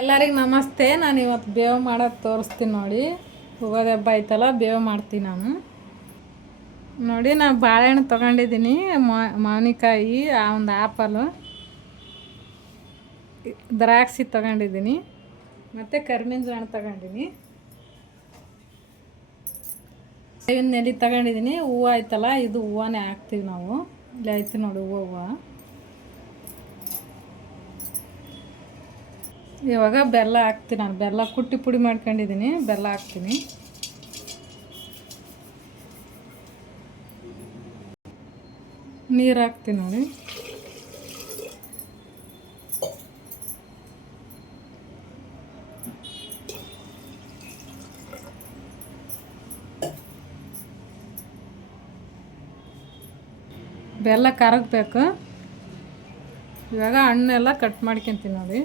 ಎಲ್ಲರಿಗೂ ನಮಸ್ತೆ. ನಾನು ಇವತ್ತು ಬೇವು ಮಾಡೋದು ತೋರಿಸ್ತೀನಿ ನೋಡಿ. ಯುಗಾದಿ ಹಬ್ಬ ಐತಲ್ಲ, ಬೇವು ಮಾಡ್ತೀನಿ ನಾನು ನೋಡಿ. ನಾನು ಬಾಳೆಹಣ್ಣು ತೊಗೊಂಡಿದ್ದೀನಿ, ಮಾವಿನಕಾಯಿ, ಒಂದು ಆ್ಯಪಲು, ದ್ರಾಕ್ಷಿ ತೊಗೊಂಡಿದ್ದೀನಿ, ಮತ್ತು ಕರಿಮೆಣಸು ಹಣ್ಣು ತೊಗೊಂಡಿನಿ, ಬೇವಿನ ನೆಲೆ ತೊಗೊಂಡಿದ್ದೀನಿ. ಹೂವು ಆಯ್ತಲ್ಲ, ಇದು ಹೂವನೇ ಹಾಕ್ತೀವಿ ನಾವು. ಇಲ್ಲಿ ಆಯ್ತು ನೋಡಿ ಹೂವು. ಇವಾಗ ಬೆಲ್ಲ ಹಾಕ್ತೀನಿ. ನಾನು ಬೆಲ್ಲ ಕುಟ್ಟಿ ಪುಡಿ ಮಾಡ್ಕೊಂಡಿದ್ದೀನಿ, ಬೆಲ್ಲ ಹಾಕ್ತೀನಿ. ನೀರು ಹಾಕ್ತೀನಿ ನೋಡಿ. ಬೆಲ್ಲ ಕರಗಬೇಕು. ಇವಾಗ ಹಣ್ಣೆಲ್ಲ ಕಟ್ ಮಾಡ್ಕೊತೀನಿ ನೋಡಿ.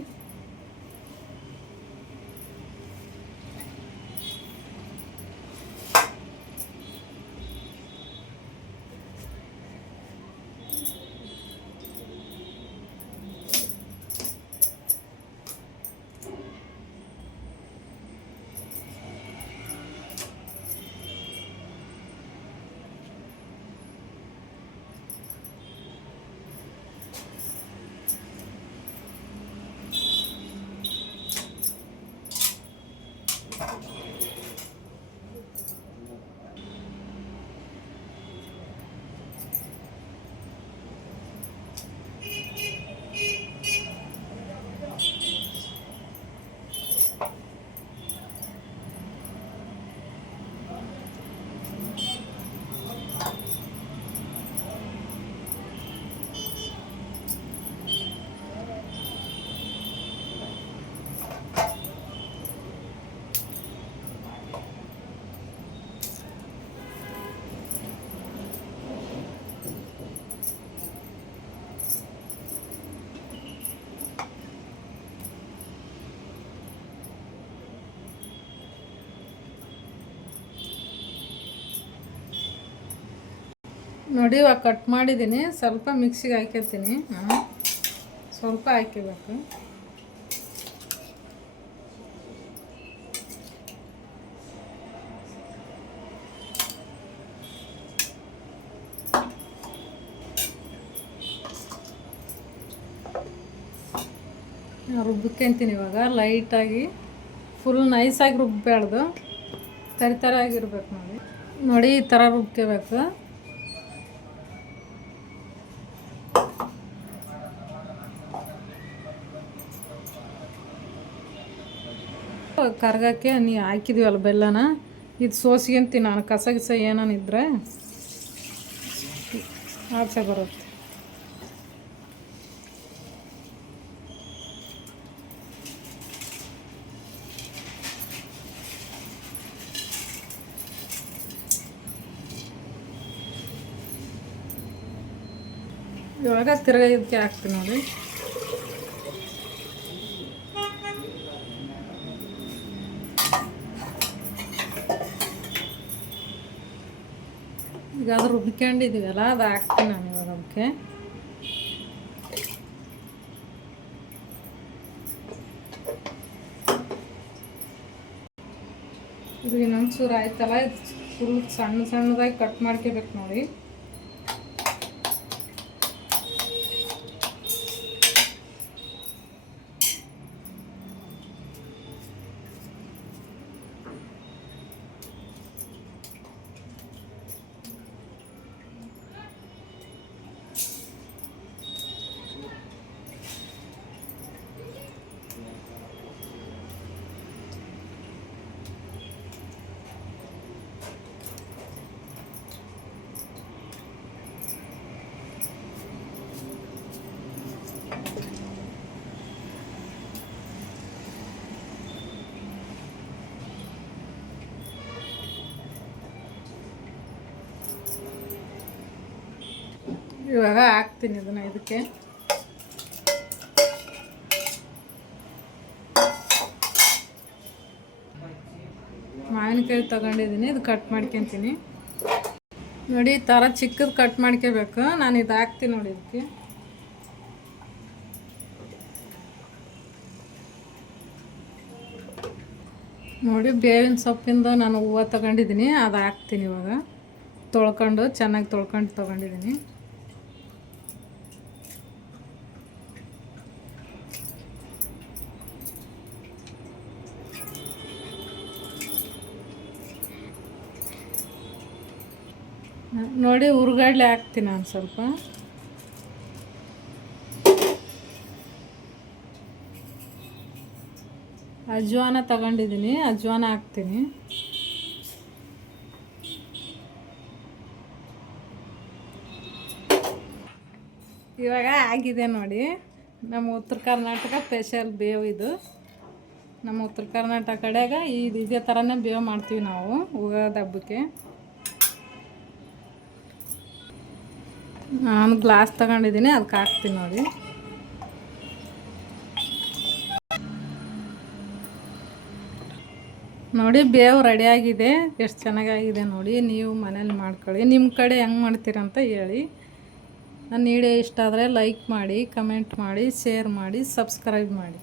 ನೋಡಿ ಇವಾಗ ಕಟ್ ಮಾಡಿದ್ದೀನಿ. ಸ್ವಲ್ಪ ಮಿಕ್ಸಿಗೆ ಹಾಕಿರ್ತೀನಿ. ಸ್ವಲ್ಪ ಹಾಕಿಬೇಕು. ರುಬ್ಕೊಂತೀನಿ ಇವಾಗ ಲೈಟಾಗಿ. ಫುಲ್ ನೈಸಾಗಿ ರುಬ್ಬೇಡ್ದು, ತರಿ ಆಗಿರ್ಬೇಕು ನೋಡಿ. ನೋಡಿ ಈ ಥರ ರುಬ್ಕೋಬೇಕು. ಕರ್ಗಕ್ಕೆ ನೀವು ಹಾಕಿದ್ದೀವಲ್ಲ ಬೆಲ್ಲನ, ಇದು ಸೋಸ್ಕೊಂತೀನಿ ನಾನು. ಕಸ ಗಿಸ ಏನಾನಿದ್ರೆ ಆಚೆ ಬರುತ್ತೆ. ಇವಾಗ ತಿರ್ಗಾ ಇದಕ್ಕೆ ಹಾಕ್ತೀನಿ ನೋಡಿ. ಈಗ ಅದು ರುಬ್ಕೊಂಡಿದ್ದೀವಲ್ಲ, ಅದು ಹಾಕ್ತೀನಿ ನಾನು ಇವಾಗ ಅದಕ್ಕೆ. ಇದು ಇನ್ನೊಂದು ಚೂರು ಆಯ್ತಲ್ಲ, ಇದು ಫುಲ್ ಸಣ್ಣ ಸಣ್ಣದಾಗಿ ಕಟ್ ಮಾಡ್ಕೋಬೇಕು ನೋಡಿ. ಇವಾಗ ಹಾಕ್ತೀನಿ ಇದನ್ನು ಇದಕ್ಕೆ. ಮಾವಿನಕಾಯಿ ತಗೊಂಡಿದ್ದೀನಿ, ಇದು ಕಟ್ ಮಾಡ್ಕೊತೀನಿ ನೋಡಿ. ಈ ಥರ ಚಿಕ್ಕದು ಕಟ್ ಮಾಡ್ಕೋಬೇಕು. ನಾನು ಇದು ಹಾಕ್ತೀನಿ ನೋಡಿ ಇದಕ್ಕೆ. ನೋಡಿ ಬೇವಿನ ಸೊಪ್ಪಿಂದ ನಾನು ಹೂವು ತೊಗೊಂಡಿದ್ದೀನಿ, ಅದು ಹಾಕ್ತೀನಿ ಇವಾಗ. ತೊಳ್ಕೊಂಡು ಚೆನ್ನಾಗಿ ತೊಳ್ಕೊಂಡು ತೊಗೊಂಡಿದ್ದೀನಿ. ನೋಡಿ ಹುರ್ಗಡ್ಲೆ ಹಾಕ್ತೀನಿ ನಾನು ಸ್ವಲ್ಪ. ಅಜ್ವಾನ ತಗೊಂಡಿದ್ದೀನಿ, ಅಜ್ವಾನ ಹಾಕ್ತೀನಿ. ಇವಾಗ ಆಗಿದೆ ನೋಡಿ. ನಮ್ಮ ಉತ್ತರ ಕರ್ನಾಟಕ ಸ್ಪೆಷಲ್ ಬೇವು ಇದು. ನಮ್ಮ ಉತ್ತರ ಕರ್ನಾಟಕ ಕಡೆಗ ಇದೇ ಥರನೇ ಬೇವು ಮಾಡ್ತೀವಿ ನಾವು ಯುಗಾದಿ ಹಬ್ಬಕ್ಕೆ. ನಾನು ಗ್ಲಾಸ್ ತಗೊಂಡಿದ್ದೀನಿ, ಅದಕ್ಕೆ ಹಾಕ್ತೀನಿ ನೋಡಿ. ನೋಡಿ ಬೇವು ರೆಡಿಯಾಗಿದೆ, ಎಷ್ಟು ಚೆನ್ನಾಗಾಗಿದೆ ನೋಡಿ. ನೀವು ಮನೇಲಿ ಮಾಡ್ಕೊಳ್ಳಿ. ನಿಮ್ಮ ಕಡೆ ಹೆಂಗೆ ಮಾಡ್ತೀರಂತ ಹೇಳಿ. ನನ್ನ ವಿಡಿಯೋ ಇಷ್ಟ ಆದರೆ ಲೈಕ್ ಮಾಡಿ, ಕಮೆಂಟ್ ಮಾಡಿ, ಶೇರ್ ಮಾಡಿ, ಸಬ್ಸ್ಕ್ರೈಬ್ ಮಾಡಿ.